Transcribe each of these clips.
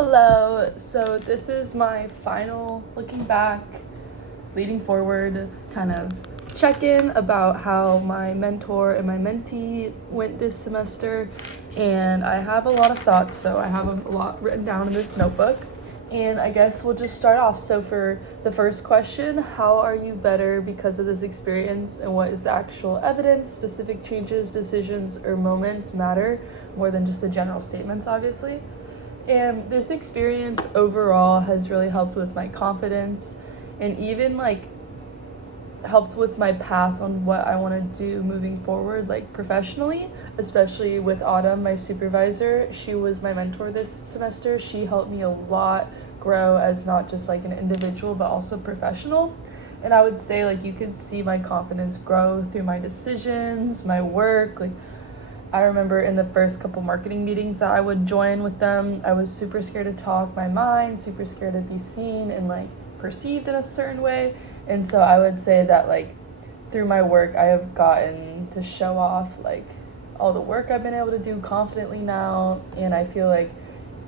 Hello. So this is my final looking back, leading forward kind of check-in about how my mentor and my mentee went this semester. And I have a lot of thoughts, so I have a lot written down in this notebook. And I guess we'll just start off. So for the first question, how are you better because of this experience, and what is the actual evidence? Specific changes, decisions, or moments matter more than just the general statements, obviously. And this experience overall has really helped with my confidence and even helped with my path on what I want to do moving forward, like professionally, especially with Autumn, my supervisor. She was my mentor this semester. She helped me a lot grow as not just like an individual, but also professional. And I would say you could see my confidence grow through my decisions, my work. I remember in the first couple marketing meetings that I would join with them, I was super scared to talk my mind, super scared to be seen and perceived in a certain way. And so I would say that through my work, I have gotten to show off all the work I've been able to do confidently now. And I feel like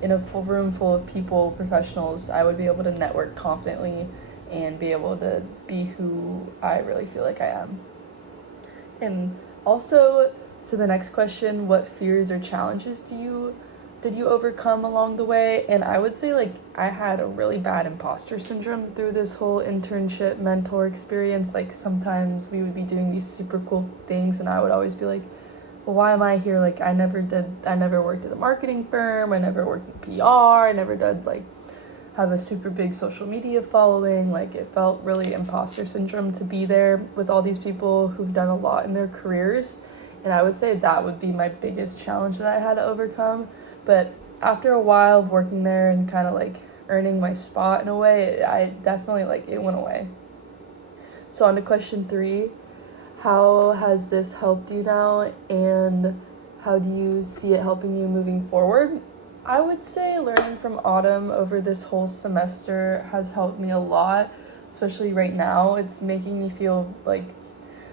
in a full room full of people, professionals, I would be able to network confidently and be able to be who I really feel like I am. And also, to the next question, what fears or challenges did you overcome along the way? And I would say I had a really bad imposter syndrome through this whole internship mentor experience. Sometimes we would be doing these super cool things and I would always be like, well, why am I here? I never worked at a marketing firm, I never worked in PR, I never did have a super big social media following. It felt really imposter syndrome to be there with all these people who've done a lot in their careers. And I would say that would be my biggest challenge that I had to overcome. But after a while of working there and kind of earning my spot in a way, I definitely it went away. So on to question 3, how has this helped you now, and how do you see it helping you moving forward? I would say learning from Autumn over this whole semester has helped me a lot, especially right now. It's making me feel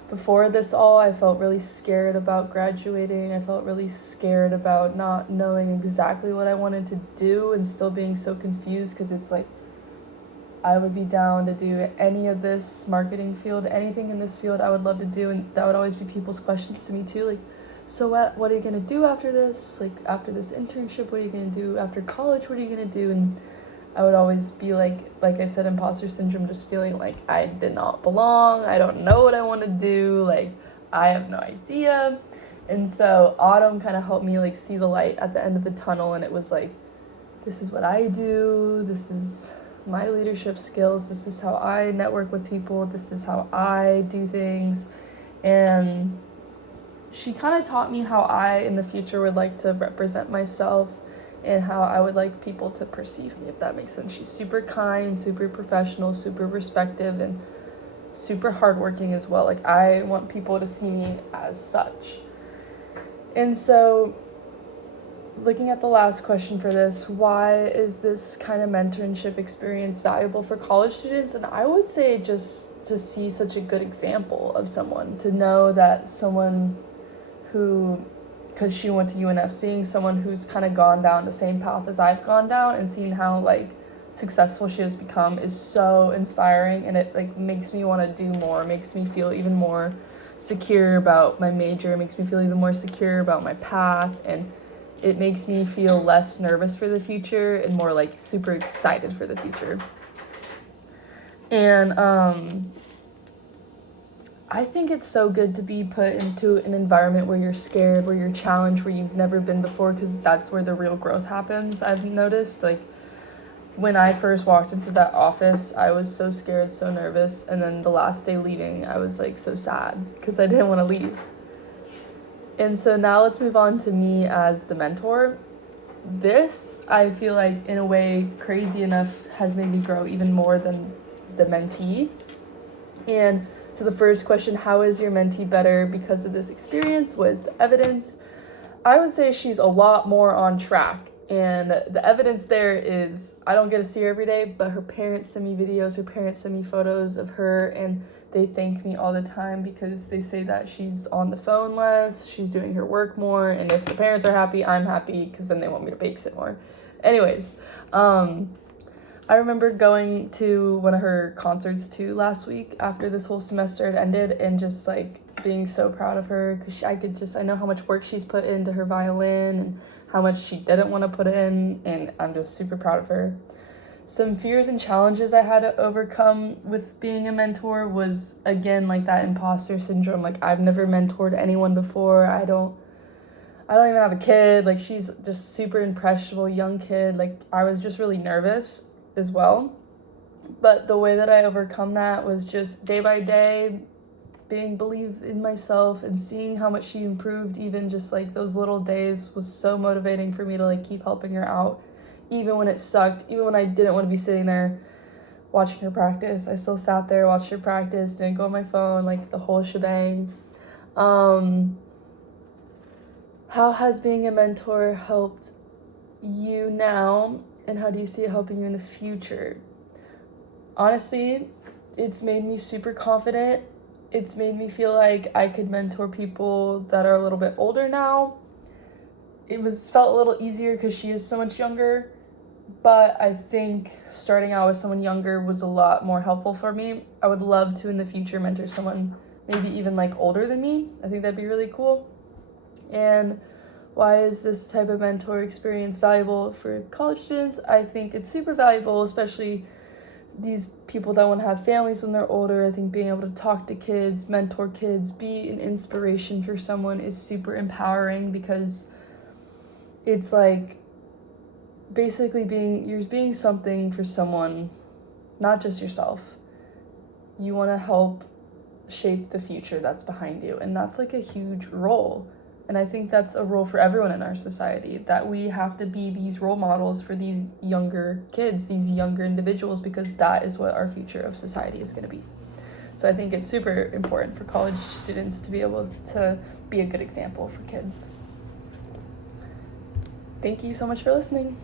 before this all, I felt really scared about graduating. I felt really scared about not knowing exactly what I wanted to do and still being so confused, because it's I would be down to do any of this marketing field, anything in this field I would love to do, and that would always be people's questions to me too, so what are you going to do after this? After this internship, what are you going to do? After college, what are you going to do? And I would always be like I said, imposter syndrome, just feeling I did not belong. I don't know what I want to do. I have no idea. And so Autumn kind of helped me see the light at the end of the tunnel. And it was this is what I do. This is my leadership skills. This is how I network with people. This is how I do things. And she kind of taught me how I, in the future, would like to represent myself and how I would like people to perceive me, if that makes sense. She's super kind, super professional, super respectful, and super hardworking as well. I want people to see me as such. And so, looking at the last question for this, why is this kind of mentorship experience valuable for college students? And I would say just to see such a good example of someone, to know that someone who, because she went to UNF, seeing someone who's kind of gone down the same path as I've gone down and seeing how successful she has become is so inspiring. And it makes me want to do more, makes me feel even more secure about my major, makes me feel even more secure about my path, and it makes me feel less nervous for the future and more super excited for the future. And I think it's so good to be put into an environment where you're scared, where you're challenged, where you've never been before, because that's where the real growth happens. I've noticed when I first walked into that office, I was so scared, so nervous, and then the last day leaving, I was so sad because I didn't want to leave. And so now let's move on to me as the mentor. This, I feel in a way, crazy enough, has made me grow even more than the mentee. And so the first question, how is your mentee better because of this experience? What is the evidence? I would say she's a lot more on track. And the evidence there is, I don't get to see her every day, but her parents send me videos, her parents send me photos of her, and they thank me all the time because they say that she's on the phone less, she's doing her work more, and if the parents are happy, I'm happy, because then they want me to babysit more. Anyways, I remember going to one of her concerts too last week after this whole semester had ended, and just like being so proud of her, because I know how much work she's put into her violin and how much she didn't want to put in, and I'm just super proud of her. Some fears and challenges I had to overcome with being a mentor was, again, like that imposter syndrome. Like, I've never mentored anyone before. I don't even have a kid. Like, she's just super impressionable young kid. Like, I was just really nervous as well. But the way that I overcome that was just day by day believe in myself and seeing how much she improved. Even just like those little days was so motivating for me to like keep helping her out, even when it sucked, even when I didn't want to be sitting there watching her practice. I still sat there, watched her practice, didn't go on my phone, like the whole shebang. How has being a mentor helped you now, and how do you see it helping you in the future? Honestly, it's made me super confident. It's made me feel like I could mentor people that are a little bit older now. Felt a little easier because she is so much younger, but I think starting out with someone younger was a lot more helpful for me. I would love to in the future mentor someone maybe even like older than me. I think that'd be really cool. And why is this type of mentor experience valuable for college students? I think it's super valuable, especially these people that want to have families when they're older. I think being able to talk to kids, mentor kids, be an inspiration for someone is super empowering, because it's like basically you're being something for someone, not just yourself. You want to help shape the future that's behind you, and that's like a huge role. And I think that's a role for everyone in our society, that we have to be these role models for these younger kids, these younger individuals, because that is what our future of society is going to be. So I think it's super important for college students to be able to be a good example for kids. Thank you so much for listening.